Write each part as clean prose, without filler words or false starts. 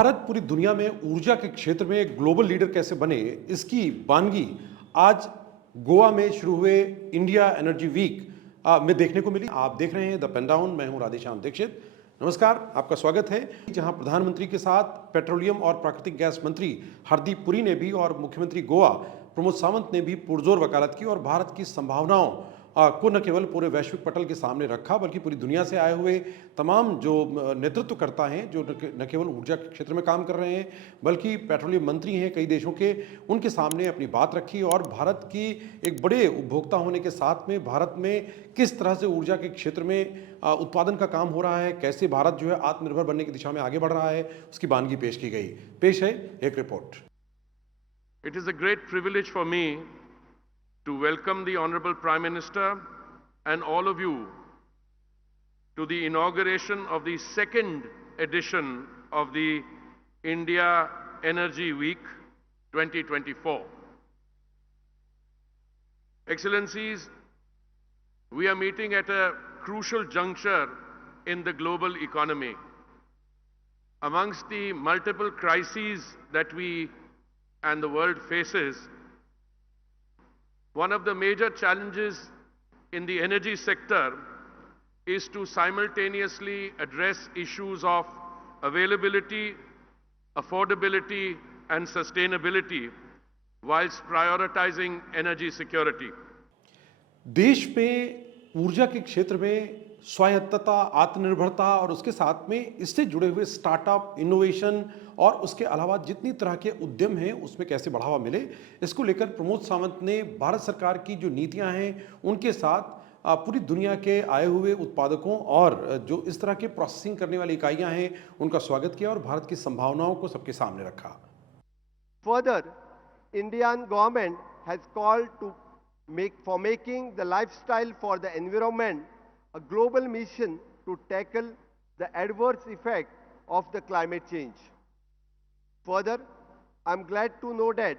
भारत पूरी दुनिया में ऊर्जा के क्षेत्र में एक ग्लोबल लीडर कैसे बने, इसकी वानगी आज गोवा में शुरू हुए इंडिया एनर्जी वीक में देखने को मिली। आप देख रहे हैं द पेन डाउन। मैं हूं राधेश्याम दीक्षित। नमस्कार, आपका स्वागत है। जहां प्रधानमंत्री के साथ पेट्रोलियम और प्राकृतिक गैस मंत्री हरदीप पुरी ने भी और मुख्यमंत्री गोवा प्रमोद सावंत ने भी पुरजोर वकालत की और भारत की संभावनाओं को न केवल पूरे वैश्विक पटल के सामने रखा, बल्कि पूरी दुनिया से आए हुए तमाम जो नेतृत्व करता हैं, जो न केवल ऊर्जा के क्षेत्र में काम कर रहे हैं बल्कि पेट्रोलियम मंत्री हैं कई देशों के, उनके सामने अपनी बात रखी और भारत की एक बड़े उपभोक्ता होने के साथ में भारत में किस तरह से ऊर्जा के क्षेत्र में उत्पादन का काम हो रहा है, कैसे भारत जो है आत्मनिर्भर बनने की दिशा में आगे बढ़ रहा है, उसकी वानगी पेश की गई। पेश है एक report. It is a great privilege for me to welcome the Honorable Prime Minister and all of you to the inauguration of the second edition of the India Energy Week 2024. Excellencies, we are meeting at a crucial juncture in the global economy. Amongst the multiple crises that we and the world faces, one of the major challenges in the energy sector is to simultaneously address issues of availability, affordability, and sustainability whilst prioritizing energy security. देश में ऊर्जा के क्षेत्र में स्वायत्तता, आत्मनिर्भरता और उसके साथ में इससे जुड़े हुए स्टार्टअप, इनोवेशन और उसके अलावा जितनी तरह के उद्यम हैं उसमें कैसे बढ़ावा मिले, इसको लेकर प्रमोद सावंत ने भारत सरकार की जो नीतियां हैं उनके साथ पूरी दुनिया के आए हुए उत्पादकों और जो इस तरह के प्रोसेसिंग करने वाली इकाइयां हैं उनका स्वागत किया और भारत की संभावनाओं को सबके सामने रखा। Further, Indian government has called to making the lifestyle for the environment a global mission to tackle the adverse effect of the climate change. Further, I'm glad to know that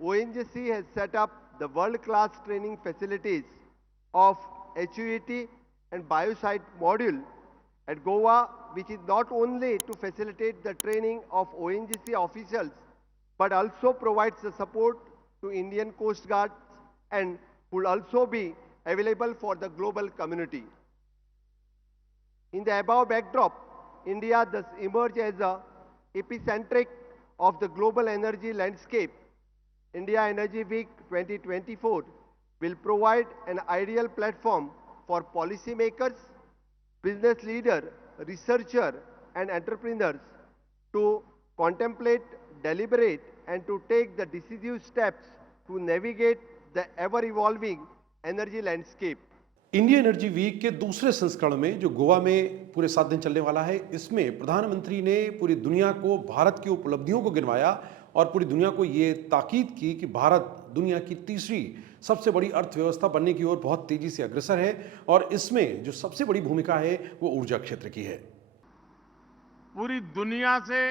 ONGC has set up the world-class training facilities of HUET and Biosite module at Goa, which is not only to facilitate the training of ONGC officials, but also provides the support to Indian Coast Guard and will also be available for the global community. In the above backdrop, India thus emerged as a epicentric of the global energy landscape. India Energy Week 2024 will provide an ideal platform for policymakers, business leaders, researchers, and entrepreneurs to contemplate, deliberate, and to take the decisive steps to navigate the ever-evolving energy landscape. India energy week के दूसरे संस्करण में जो गोवा में पूरे 7 दिन चलने वाला है, इसमें प्रधानमंत्री ने पूरी दुनिया को भारत की उपलब्धियों को गिनवाया और पूरी दुनिया को ये ताकीद की कि भारत दुनिया की तीसरी सबसे बड़ी अर्थव्यवस्था बनने की ओर बहुत तेजी से अग्रसर है और इसमें जो सबसे बड़ी भूमिका है वो ऊर्जा क्षेत्र की है। पूरी दुनिया से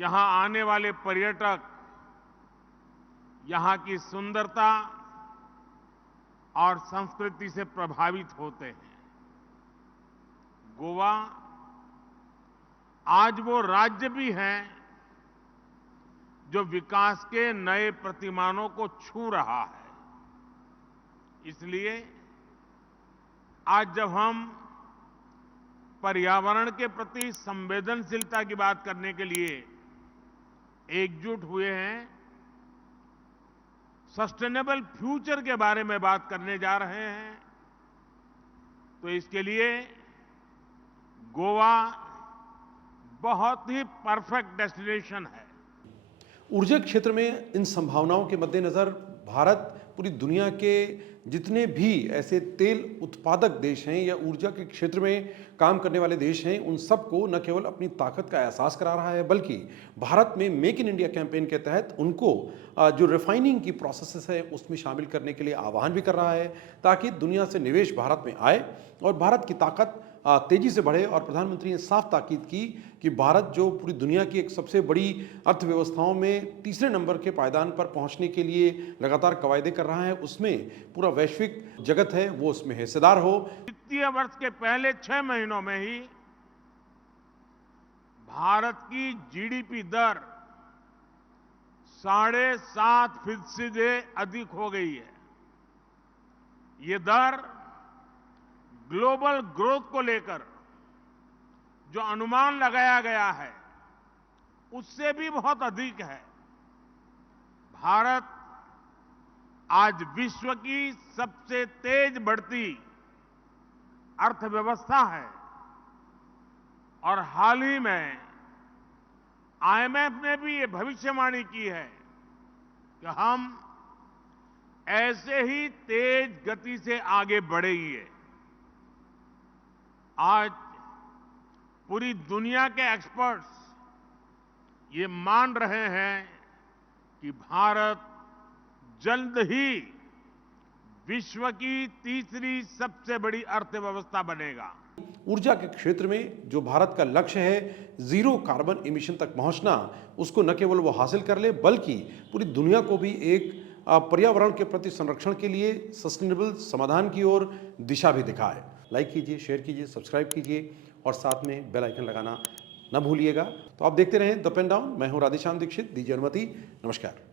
यहां आने वाले पर्यटक यहां की सुंदरता और संस्कृति से प्रभावित होते हैं। गोवा आज वो राज्य भी है जो विकास के नए प्रतिमानों को छू रहा है। इसलिए आज जब हम पर्यावरण के प्रति संवेदनशीलता की बात करने के लिए एकजुट हुए हैं, सस्टेनेबल फ्यूचर के बारे में बात करने जा रहे हैं, तो इसके लिए गोवा बहुत ही परफेक्ट डेस्टिनेशन है। ऊर्जा क्षेत्र में इन संभावनाओं के मद्देनजर भारत पूरी दुनिया के जितने भी ऐसे तेल उत्पादक देश हैं या ऊर्जा के क्षेत्र में काम करने वाले देश हैं, उन सबको न केवल अपनी ताकत का एहसास करा रहा है, बल्कि भारत में मेक इन इंडिया कैंपेन के तहत उनको जो रिफाइनिंग की प्रोसेस है उसमें शामिल करने के लिए आह्वान भी कर रहा है, ताकि दुनिया से निवेश भारत में आए और भारत की ताकत तेजी से बढ़े। और प्रधानमंत्री ने साफ ताकीद की कि भारत जो पूरी दुनिया की एक सबसे बड़ी अर्थव्यवस्थाओं में तीसरे नंबर के पायदान पर पहुंचने के लिए लगातार कवायदे कर रहा है, उसमें पूरा वैश्विक जगत है वो उसमें हिस्सेदार हो। वित्तीय वर्ष के पहले 6 महीनों में ही भारत की जीडीपी दर 7.5% से अधिक हो गई है। ये दर ग्लोबल ग्रोथ को लेकर जो अनुमान लगाया गया है उससे भी बहुत अधिक है। भारत आज विश्व की सबसे तेज बढ़ती अर्थव्यवस्था है और हाल ही में आईएमएफ ने भी ये भविष्यवाणी की है कि हम ऐसे ही तेज गति से आगे बढ़ेंगे। आज पूरी दुनिया के एक्सपर्ट्स ये मान रहे हैं कि भारत जल्द ही विश्व की तीसरी सबसे बड़ी अर्थव्यवस्था बनेगा। ऊर्जा के क्षेत्र में जो भारत का लक्ष्य है जीरो कार्बन इमिशन तक पहुंचना, उसको न केवल वो हासिल कर ले बल्कि पूरी दुनिया को भी एक पर्यावरण के प्रति संरक्षण के लिए सस्टेनेबल समाधान की ओर दिशा भी दिखाए। लाइक कीजिए, शेयर कीजिए, सब्सक्राइब कीजिए और साथ में बेल आइकन लगाना न भूलिएगा। तो आप देखते रहें द पेन डाउन। मैं हूं राधेश्याम दीक्षित। दीजिए अनुमति। नमस्कार।